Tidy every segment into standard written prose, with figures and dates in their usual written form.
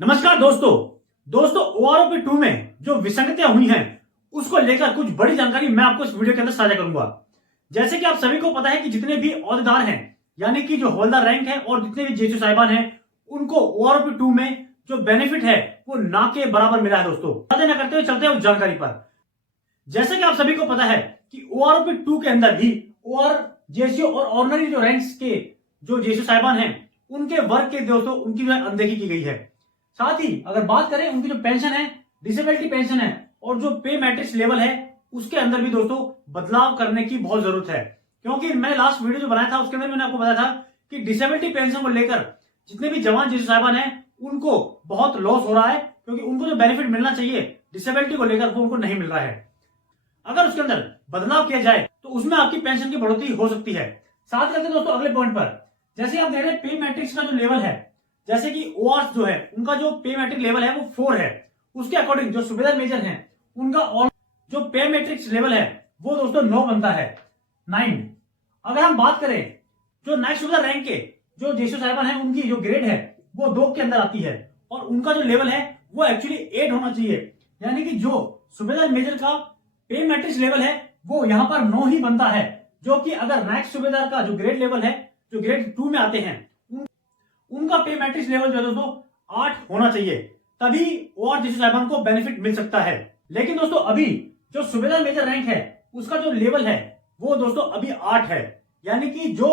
नमस्कार दोस्तों। ओआरओपी 2 में जो विसंगतियां हुई हैं उसको लेकर कुछ बड़ी जानकारी मैं आपको इस वीडियो के अंदर साझा करूंगा। जैसे कि आप सभी को पता है कि जितने भी ओहदेदार हैं यानी कि जो हवलदार रैंक है और जितने भी जेसीओ साहिबान हैं उनको ओआरओपी 2 में जो बेनिफिट है वो ना के बराबर मिला है। दोस्तों बातें न करते हुए चलते हैं उस जानकारी पर। जैसे कि आप सभी को पता है कि ओआरओपी 2 के अंदर भी ओआर जेसीओ और ऑर्डिनरी जो रैंक्स के जो जेसीओ साहिबान हैं उनके वर्ग के दोस्तों उनकी जो है अनदेखी की गई है। साथ ही अगर बात करें उनकी जो पेंशन है, डिसेबिलिटी पेंशन है और जो पे मैट्रिक्स लेवल है उसके अंदर भी दोस्तों बदलाव करने की बहुत जरूरत है। क्योंकि मैंने लास्ट वीडियो जो बनाया था उसके अंदर मैंने आपको बताया था कि डिसेबिलिटी पेंशन को लेकर जितने भी जवान जेसीओ साहिबान हैं उनको बहुत लॉस हो रहा है, क्योंकि उनको जो बेनिफिट मिलना चाहिए डिसेबिलिटी को लेकर वो उनको नहीं मिल रहा है। अगर उसके अंदर बदलाव किया जाए तो उसमें आपकी पेंशन की बढ़ोतरी हो सकती है। साथ करते दोस्तों अगले पॉइंट पर, जैसे आप देख रहे हैं पे मैट्रिक्स का जो लेवल है, जैसे कि ओआर्स जो है उनका जो पे मैट्रिक लेवल है वो 4 है। उसके अकॉर्डिंग जो सूबेदार मेजर हैं उनका जो पे मैट्रिक्स लेवल है वो दोस्तों 9 बनता है, 9। अगर हम बात करें जो नेक्स्ट सूबेदार रैंक के जो जेसीओ साहिबान है उनकी जो ग्रेड है वो 2 के अंदर आती है और उनका जो लेवल है वो एक्चुअली 8 होना चाहिए। यानी कि जो सूबेदार मेजर का पे मैट्रिक्स लेवल है वो यहां पर 9 ही बनता है, जो कि अगर नेक्स्ट सूबेदार का जो ग्रेड लेवल है जो ग्रेड 2 में आते हैं उनका पे मैट्रिक्स लेवल जो है दोस्तों 8 होना चाहिए, तभी और जेसीओ साहिबान को बेनिफिट मिल सकता है। लेकिन दोस्तों अभी जो सूबेदार मेजर रैंक है उसका जो लेवल है वो दोस्तों अभी 8 है। यानी कि जो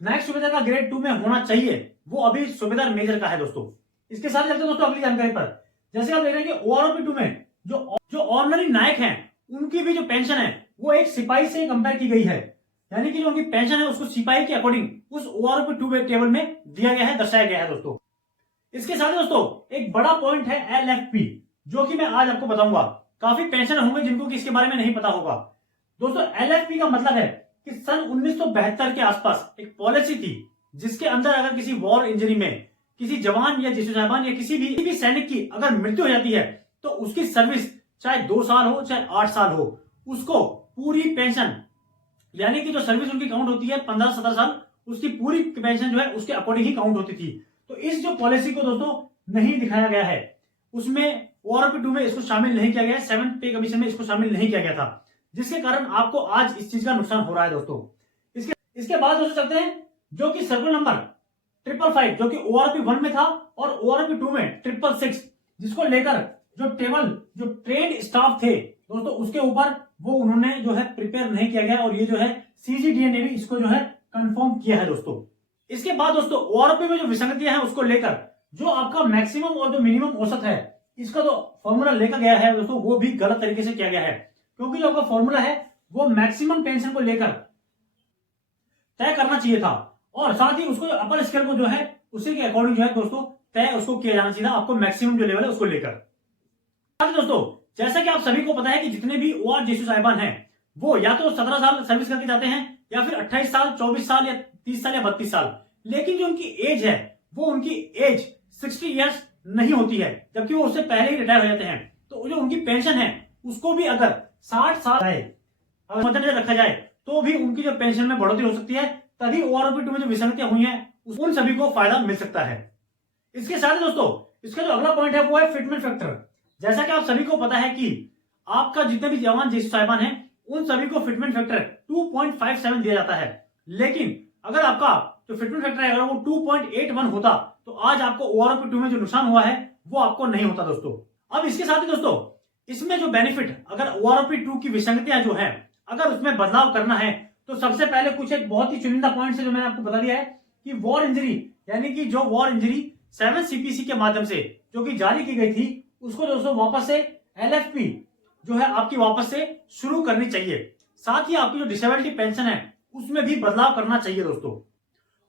नेक्स्ट सूबेदार का ग्रेड 2 में होना चाहिए वो अभी सूबेदार मेजर का है। दोस्तों इसके साथ चलते दोस्तों अगली जानकारी पर। जैसे आप देख रहे हैं कि ओआरओपी 2 में जो ऑर्डिनरी नायक हैं उनकी भी जो पेंशन है वो एक सिपाही से कंपेयर की गई है। यानी कि जो उनकी पेंशन है उसको सिपाही के अकॉर्डिंग उस ओआरओपी 2 टेबल में दिया गया है, दर्शाया गया है। दोस्तों इसके साथ दोस्तों एक बड़ा पॉइंट है एलएफपी, जो कि मैं आज आपको बताऊंगा। काफी पेंशन होंगे जिनको कि इसके बारे में नहीं पता होगा। दोस्तों एलएफपी का मतलब है कि सन 1972 के आसपास एक पॉलिसी थी जिसके अंदर अगर किसी वॉर इंजरी में किसी जवान या जेसीओ साहिबान या किसी भी सैनिक की अगर मृत्यु हो जाती है तो उसकी सर्विस चाहे 2 साल हो चाहे 8 साल हो, उसको पूरी पेंशन यानी कि जो सर्विस उनकी काउंट होती है 15-17 साल, उसकी पूरी पेंशन जो है उसके अकॉर्डिंग ही काउंट होती थी। तो इस जो पॉलिसी को दोस्तों नहीं दिखाया गया है, उसमें ओआरओपी 2 में इसको शामिल नहीं किया गया, 7th पे कमीशन में इसको शामिल नहीं किया गया था, जिसके कारण आपको आज इस चीज का नुकसान हो रहा है। दोस्तों इसके बाद दोस्तों चलते हैं जो कि सर्कुलर नंबर 555 जो कि ओआरओपी 1 में था और ओआरओपी 2 में 666, जिसको लेकर जो ट्रेंड स्टाफ थे दोस्तों उसके ऊपर वो उन्होंने जो है प्रिपेयर नहीं किया गया और ये जो है सीजीडीए ने भी इसको जो है कंफर्म किया है। दोस्तों इसके बाद दोस्तों ओआरओपी में जो विसंगतियां हैं उसको लेकर जो आपका मैक्सिमम और जो मिनिमम औसत है इसका जो फॉर्मूला लेकर गया है दोस्तों वो भी गलत तरीके से किया गया है, क्योंकि जो आपका फॉर्मूला है वो मैक्सिमम पेंशन को लेकर तय करना चाहिए था और साथ ही उसको अपर स्केल को जो है उसी के अकॉर्डिंग जो है दोस्तों तय उसको किया जाना चाहिए था, आपको मैक्सिमम जो लेवल है उसको लेकर। दोस्तों जैसा कि आप सभी को पता है कि जितने भी ओआर जेसीओ साहिबान हैं वो या तो 17 साल सर्विस करके जाते हैं या फिर 28 साल, 24 साल या 30 साल या 32 साल, लेकिन जो उनकी एज है वो उनकी एज 60 ईयर्स नहीं होती है, जबकि वो उससे पहले ही रिटायर हो जाते हैं। तो जो उनकी पेंशन है उसको भी अगर 60 साल मद्देनजर रखा जाए तो भी उनकी जो पेंशन में बढ़ोतरी हो सकती है, तभी ओआरओपी 2 में जो विसंगतियां हुई हैं उन सभी को फायदा मिल सकता है। इसके साथ दोस्तों इसका जो अगला पॉइंट है वो है फिटमेंट फैक्टर। जैसा कि आप सभी को पता है कि आपका जितने भी जवान जेसीओ साहिबान हैं उन सभी को फिटमेंट फैक्टर 2.57 दिया जाता है, लेकिन अगर आपका जो फिटमेंट फैक्टर है अगर वो 2.81 होता तो आज आपको ओआरओपी 2 में जो नुकसान हुआ है वो आपको नहीं होता। दोस्तों अब इसके साथ ही दोस्तों इसमें जो बेनिफिट अगर ओआरओपी 2 की विसंगतियां जो है अगर उसमें बदलाव करना है तो सबसे पहले कुछ एक बहुत ही चुनिंदा पॉइंट से जो मैंने आपको बता दिया है कि वॉर इंजरी यानी कि जो वॉर इंजरी 7 सीपीसी के माध्यम से जो कि जारी की गई थी उसको दोस्तों वापस से एलएफपी जो है आपकी वापस से शुरू करनी चाहिए। साथ ही आपकी जो डिसेबिलिटी पेंशन है उसमें भी बदलाव करना चाहिए दोस्तों।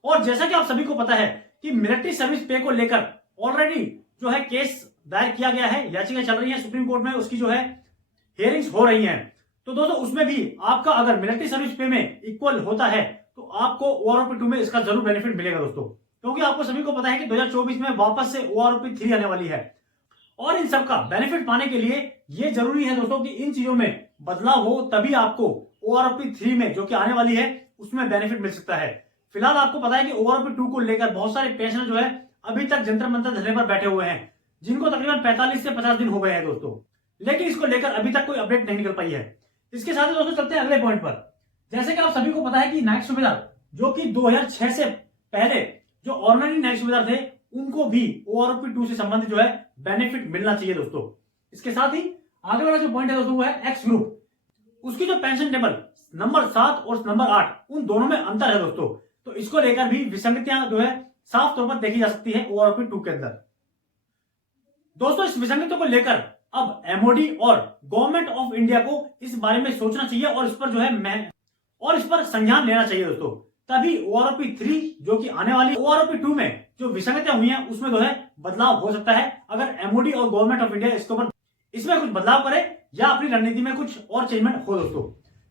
और जैसा कि आप सभी को पता है कि मिलिट्री सर्विस पे को लेकर ऑलरेडी जो है केस दायर किया गया है, याचिका चल रही है सुप्रीम कोर्ट में, उसकी जो है हियरिंग्स हो रही हैं। तो दोस्तों उसमें भी आपका अगर मिलिट्री सर्विस पे में इक्वल होता है तो आपको ओआरओपी 2 में इसका जरूर बेनिफिट मिलेगा दोस्तों, क्योंकि आपको सभी को पता है कि 2024 में वापस से ओआरओपी 3 आने वाली है और इन सब का बेनिफिट पाने के लिए ये जरूरी है दोस्तों कि इन चीजों में बदलाव हो, तभी आपको ओआरओपी 3 में जो कि आने वाली है उसमें बेनिफिट मिल सकता है। फिलहाल आपको पता है कि ओआरओपी 2 को लेकर बहुत सारे पेशेंट जो है अभी तक जंतर मंतर धरने पर बैठे हुए हैं, जिनको तकरीबन 45 से 50 दिन हो गए हैं दोस्तों, लेकिन इसको लेकर अभी तक कोई अपडेट नहीं निकल पाई है। इसके साथ ही दोस्तों चलते हैं अगले पॉइंट पर। जैसे कि आप सभी को पता है कि नायक सूबेदार जो कि 2006 से पहले जो ऑर्डिनरी नायक सूबेदार थे उनको भी OROP 2 से संबंधित जो है बेनिफिट मिलना चाहिए दोस्तों। इसके साथ ही आगे वाला जो पॉइंट है दोस्तों वो है एक्स ग्रुप, उसकी जो पेंशन टेबल नंबर 7 और नंबर 8 उन दोनों में अंतर है दोस्तों, तो इसको लेकर भी विसंगतियां जो है साफ तौर पर देखी जा सकती है OROP 2 के अंदर। दोस्तों इस विसंगतियों को लेकर अब MOD और गवर्नमेंट ऑफ इंडिया को इस बारे में सोचना चाहिए और इस पर जो है इस पर संज्ञान लेना चाहिए दोस्तों, तभी OROP 3 जो कि आने वाली OROP 2 में जो विसंगतियां हुई हैं उसमें जो है बदलाव हो सकता है, अगर MOD और गवर्नमेंट ऑफ इंडिया इसमें कुछ बदलाव करे या अपनी रणनीति में कुछ और चेंजमेंट हो दोस्तों।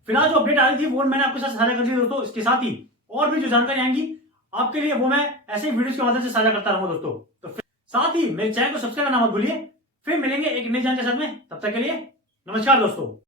फिलहाल जो अपडेट आ रही थी वो मैंने आपके साथ साझा कर दी दोस्तों। इसके साथ ही और भी जो जानकारी आएंगी आपके लिए वो मैं ऐसे वीडियोस के माध्यम से साझा करता रहूंगा दोस्तों। तो साथ ही मेरे चैनल को सब्सक्राइब करना मत भूलिए। फिर मिलेंगे एक नई जानकारी के साथ में, तब तक के लिए नमस्कार दोस्तों।